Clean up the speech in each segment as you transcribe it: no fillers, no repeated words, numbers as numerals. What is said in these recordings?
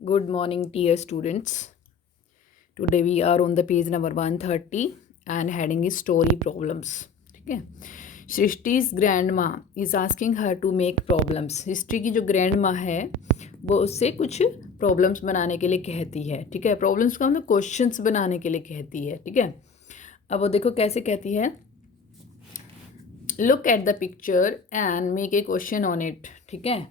Good morning, dear students. Today we are on the page number 130 and heading is story problems. ठीक है. सृष्टि's grandma is asking her to make problems. सृष्टि की जो grandma है वो उससे कुछ प्रॉब्लम्स बनाने के लिए कहती है. ठीक है. प्रॉब्लम्स का मतलब क्वेश्चंस बनाने के लिए कहती है. ठीक है. अब वो देखो कैसे कहती है. Look at the picture and make a question on it. ठीक है.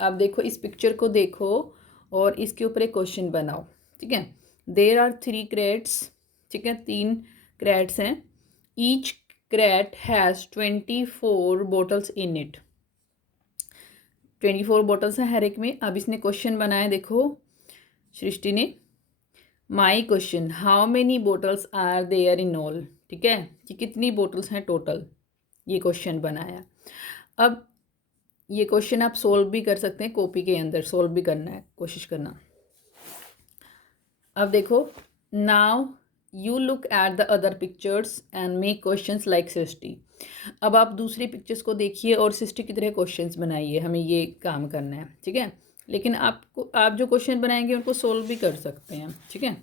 अब देखो इस पिक्चर को देखो और इसके ऊपर एक क्वेश्चन बनाओ. ठीक है. There are 3 crates. ठीक है. 3 क्रेट्स हैं. Each crate has 24 bottles in it. 24 bottles हैं हर एक में. अब इसने क्वेश्चन बनाया. देखो सृष्टि ने. My question, how many bottles are there in all. ठीक है. कि कितनी बॉटल्स हैं टोटल. ये क्वेश्चन बनाया. अब ये क्वेश्चन आप सोल्व भी कर सकते हैं. कॉपी के अंदर सोल्व भी करना है, कोशिश करना. अब देखो. Now you look at the other pictures and make questions like Srishti. अब आप दूसरी पिक्चर्स को देखिए और सृष्टि की तरह क्वेश्चंस बनाइए. हमें ये काम करना है. ठीक है. लेकिन आप जो क्वेश्चन बनाएंगे उनको सोल्व भी कर सकते हैं. ठीक है.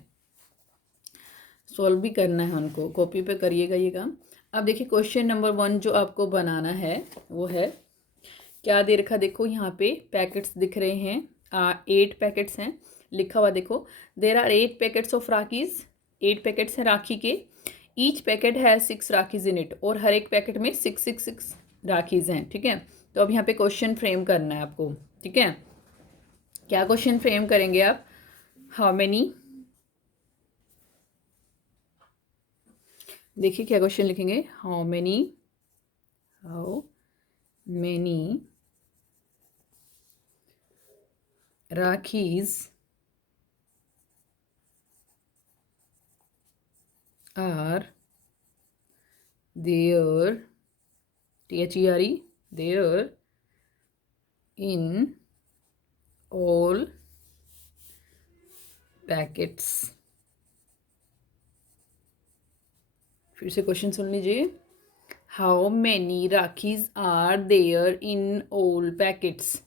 सोल्व भी करना है उनको. कॉपी पे करिएगा ये काम. अब देखिए क्वेश्चन नंबर 1 जो आपको बनाना है वो है. क्या दे रखा देखो यहाँ पे पैकेट्स दिख रहे हैं. 8 पैकेट्स हैं. लिखा हुआ देखो. There are 8 packets of rakhis. 8 packets हैं राखी के. ईच पैकेट है 6 राखीज इन इट. और हर एक पैकेट में 6 राखीज हैं. ठीक है. तो अब यहाँ पे क्वेश्चन फ्रेम करना है आपको. ठीक है. क्या क्वेश्चन फ्रेम करेंगे आप. How many. देखिए क्या क्वेश्चन लिखेंगे. How many rakhis are there, THERE, there in all packets. फिर से क्वेश्चन सुन लीजिए. How many rakhis are there in all packets.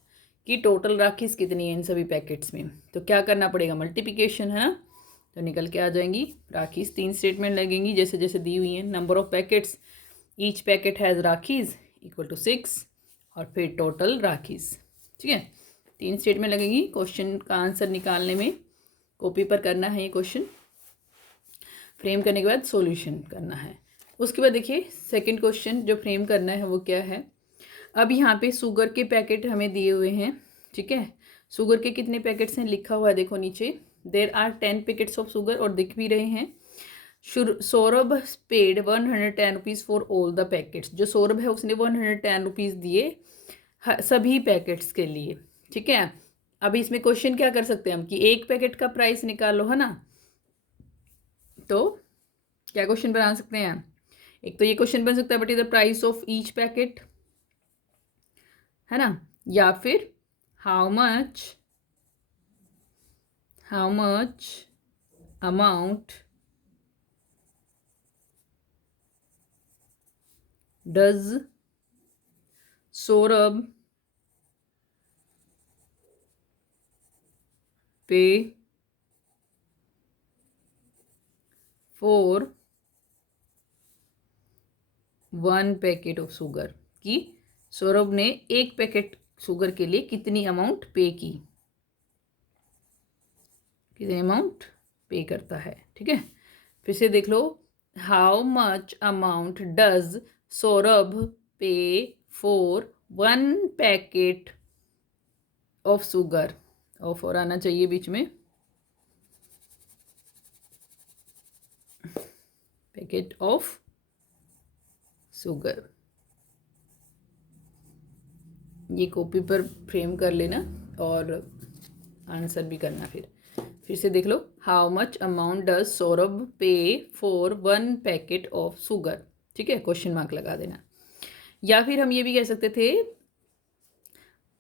कि टोटल राखीज कितनी है इन सभी पैकेट्स में. तो क्या करना पड़ेगा. मल्टीप्लिकेशन है ना. तो निकल के आ जाएंगी राखीज. 3 स्टेटमेंट लगेंगी जैसे जैसे दी हुई हैं. Number of packets. Each packet has rakhis equal to 6 और फिर टोटल राखीज. ठीक है. 3 स्टेटमेंट लगेंगी. क्वेश्चन का आंसर निकालने में कॉपी पर करना है ये क्वेश्चन. फ्रेम करने के बाद सॉल्यूशन करना है. उसके बाद देखिए सेकंड क्वेश्चन जो फ्रेम करना है वो क्या है. अब यहाँ पे शुगर के पैकेट हमें दिए हुए हैं. ठीक है. शुगर के कितने पैकेट्स हैं लिखा हुआ है देखो नीचे. There are 10 packets of sugar और दिख भी रहे हैं. Saurabh paid 110 rupees for all the packets. जो सौरभ है उसने 110 रुपीज़ दिए सभी पैकेट्स के लिए. ठीक है. अभी इसमें क्वेश्चन क्या कर सकते हैं हम कि एक पैकेट का प्राइस निकालो है ना. तो क्या क्वेश्चन बना सकते हैं. एक तो ये क्वेश्चन बन सकता है what is the price of each packet है ना. या फिर how much amount does Saurabh pay for 1 packet of sugar. कि सौरभ ने 1 पैकेट शुगर के लिए कितनी अमाउंट पे की. कितनी अमाउंट पे करता है. ठीक है. फिर से देख लो. How much amount does Saurabh pay for 1 packet of sugar. Of और आना चाहिए बीच में. Packet of sugar. ये कॉपी पर फ्रेम कर लेना और आंसर भी करना. फिर से देख लो. How much amount does Saurabh pay for 1 packet of sugar. ठीक है. क्वेश्चन मार्क लगा देना. या फिर हम ये भी कह सकते थे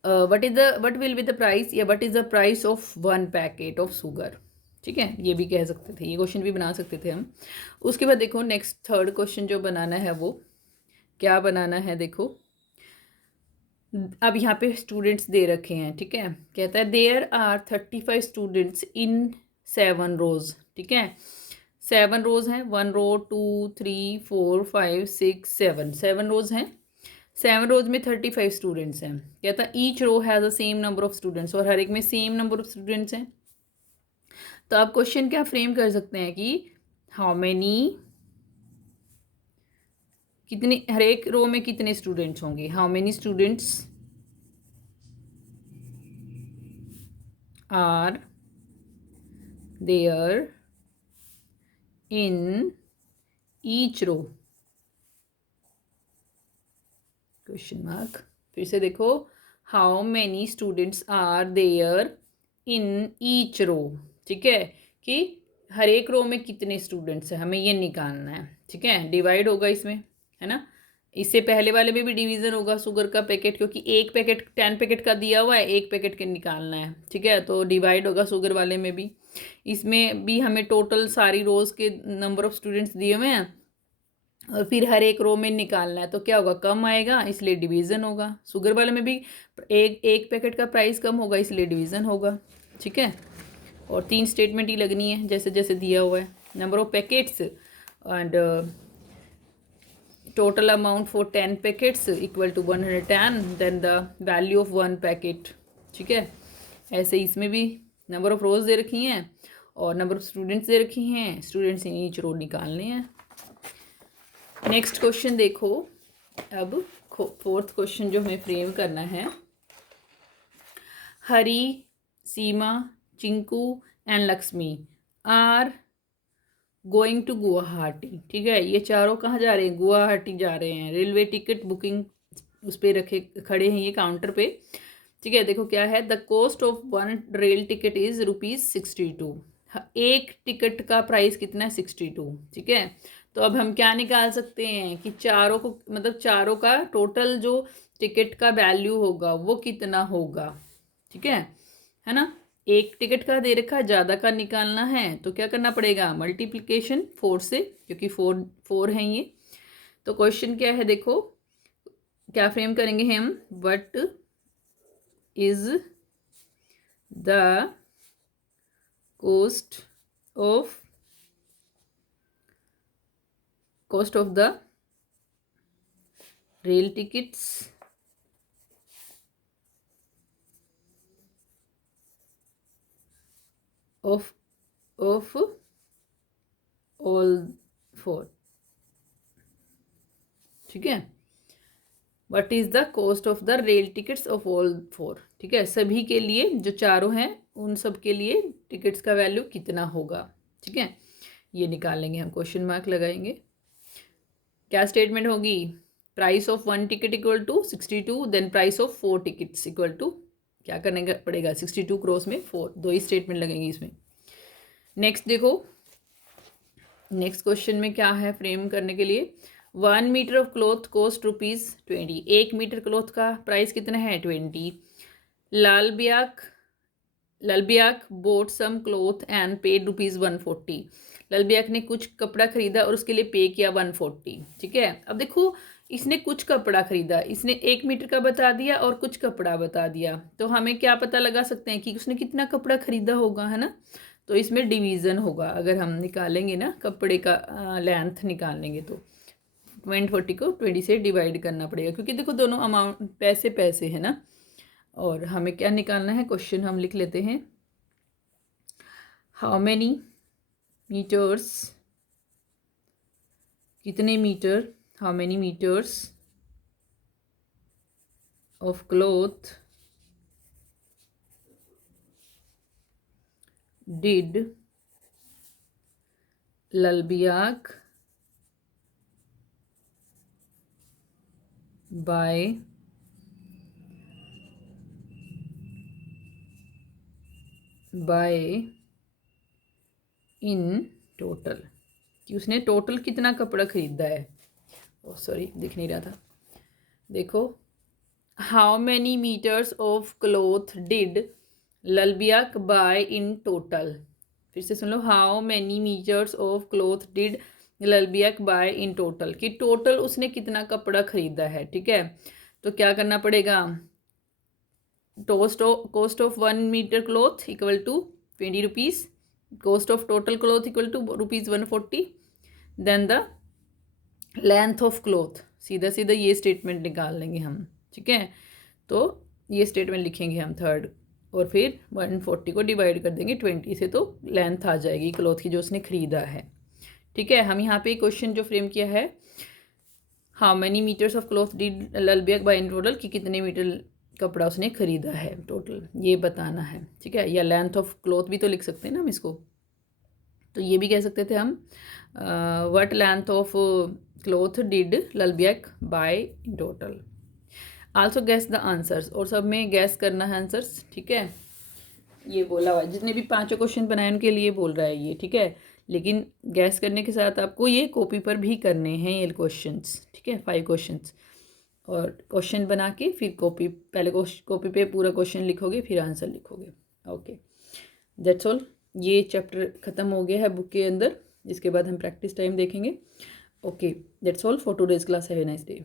what will be the price या what is the price of 1 packet of sugar. ठीक है. ये भी कह सकते थे. ये क्वेश्चन भी बना सकते थे हम. उसके बाद देखो नेक्स्ट थर्ड क्वेश्चन जो बनाना है वो क्या बनाना है. देखो अब यहाँ पे स्टूडेंट्स दे रखे हैं, ठीक है। कहता है देयर आर 35 स्टूडेंट्स इन 7 रोज, ठीक है। 7 रोज हैं, 1 रो 2 3 4 5 6 7 रोज हैं। 7 रोज में 35 स्टूडेंट्स हैं। कहता है each row has a same number of students, और हर एक में सेम नंबर ऑफ स्टूडेंट्स हैं। तो आप क्वेश्चन क्या फ्रेम कर सकते हैं कि हाउ मैनी, कितने, हर एक रो में कितने स्टूडेंट्स होंगे, how many students are there in each row, question mark. फिर से देखो, how many students are there in each row, ठीक है, कि हर एक रो में कितने स्टूडेंट्स हैं, हमें ये निकालना है, ठीक है। डिवाइड होगा इसमें, है ना। इससे पहले वाले में भी डिवीज़न होगा, शुगर का पैकेट, क्योंकि एक पैकेट 10 पैकेट का दिया हुआ है, एक पैकेट के निकालना है, ठीक है। तो डिवाइड होगा शुगर वाले में भी। इसमें भी हमें टोटल सारी रोज़ के नंबर ऑफ़ स्टूडेंट्स दिए हुए हैं, और फिर हर एक रो में निकालना है, तो क्या होगा, कम आएगा, इसलिए डिवीज़न होगा। शुगर वाले में भी एक पैकेट का प्राइस कम होगा, इसलिए डिवीज़न होगा, ठीक है। और 3 स्टेटमेंट ही लगनी है जैसे जैसे दिया हुआ है। Number of packets and total amount for 10 packets equal to 110, then the value of 1 packet, ठीक है। ऐसे इसमें भी नंबर ऑफ रोज दे रखी हैं और नंबर ऑफ स्टूडेंट्स दे रखी हैं, स्टूडेंट्स इन ईच रो निकालने हैं। नेक्स्ट क्वेश्चन देखो, अब 4th क्वेश्चन जो हमें फ्रेम करना है, Hari, Seema, Chinku and Lakshmi are going to Guwahati, ठीक है। ये चारों कहाँ जा रहे हैं, गुवाहाटी जा रहे हैं। रेलवे टिकट बुकिंग उस पर रखे खड़े हैं ये काउंटर पे, ठीक है। देखो क्या है, the cost of 1 rail ticket is ₹62। एक टिकट का प्राइस कितना है, 62, ठीक है। तो अब हम क्या निकाल सकते हैं कि चारों को, मतलब चारों का टोटल जो टिकट का वैल्यू होगा वो कितना होगा, ठीक है ना। एक टिकट का दे रखा, ज़्यादा का निकालना है तो क्या करना पड़ेगा, मल्टीप्लिकेशन 4 से, क्योंकि 4 हैं ये। तो क्वेश्चन क्या है, देखो क्या फ्रेम करेंगे हम, what is the cost of the rail tickets of all 4, ठीक है। What is the cost of the rail tickets of all 4, ठीक है। सभी के लिए, जो चारों हैं उन सब के लिए टिकट्स का वैल्यू कितना होगा, ठीक है। ये निकाल लेंगे हम, क्वेश्चन मार्क लगाएंगे। क्या स्टेटमेंट होगी, price of 1 ticket equal to 62, then price of 4 tickets equal to, क्या करने का पड़ेगा, 62 क्रॉस में 4, 2 ही स्टेटमेंट लगेंगी इसमें। नेक्स्ट देखो, नेक्स्ट क्वेश्चन में क्या है फ्रेम करने के लिए, 1 metre of cloth cost ₹20। 1 metre cloth का प्राइस कितना है, 20। Lalbiak bought some cloth and paid ₹140। Lalbiak ने कुछ कपड़ा खरीदा और उसके लिए पे किया 140, ठीक है। अब देखो, इसने कुछ कपड़ा खरीदा, इसने 1 मीटर का बता दिया और कुछ कपड़ा बता दिया, तो हमें क्या पता लगा सकते हैं कि उसने कितना कपड़ा खरीदा होगा, है ना। तो इसमें डिवीज़न होगा, अगर हम निकालेंगे ना कपड़े का लेंथ निकालेंगे तो 140 को 20 से डिवाइड करना पड़ेगा, क्योंकि देखो दोनों अमाउंट पैसे पैसे है ना। और हमें क्या निकालना है, क्वेश्चन हम लिख लेते हैं, हाउ मैनी मीटर्स, कितने metre, how many metres of cloth did Lalbiak buy in total, कि उसने टोटल कितना कपड़ा खरीदा है। ओ सॉरी, दिख नहीं रहा था। देखो, how many metres of cloth did Lalbiak buy in total, फिर से सुन लो, how many metres of cloth did Lalbiak buy in total, कि टोटल उसने कितना कपड़ा खरीदा है, ठीक है। तो क्या करना पड़ेगा, cost of 1 meter cloth equal to 20 rupees, cost of total cloth equal to rupees 140, then the length of cloth, सीधा सीधा ये स्टेटमेंट निकाल लेंगे हम, ठीक है। तो ये स्टेटमेंट लिखेंगे हम थर्ड, और फिर 140 को डिवाइड कर देंगे 20 से, तो लेंथ आ जाएगी क्लोथ की जो उसने ख़रीदा है, ठीक है। हम यहाँ पे क्वेश्चन जो फ्रेम किया है, how many metres of cloth did Lalbiak buy in total, कि कितने मीटर कपड़ा उसने ख़रीदा है टोटल, ये बताना है, ठीक है। या लेंथ ऑफ क्लोथ भी तो लिख सकते हैं ना हम इसको, तो ये भी कह सकते थे हम, what length of cloth did Lalbiak buy in total. Also guess the answers, और सब में गैस करना है आंसर्स, ठीक है। ये बोला हुआ जितने भी 5 क्वेश्चन बनाए उनके लिए बोल रहा है ये, ठीक है। लेकिन गैस करने के साथ आपको ये कॉपी पर भी करने हैं ये क्वेश्चंस, ठीक है, 5 क्वेश्चंस। और क्वेश्चन बना के फिर कॉपी, पहले कॉपी पे पूरा क्वेश्चन लिखोगे फिर आंसर लिखोगे। Okay, that's all. ये चैप्टर ख़त्म हो गया है बुक के अंदर, इसके बाद हम प्रैक्टिस टाइम देखेंगे। Okay, that's all for today's class. Have a nice day.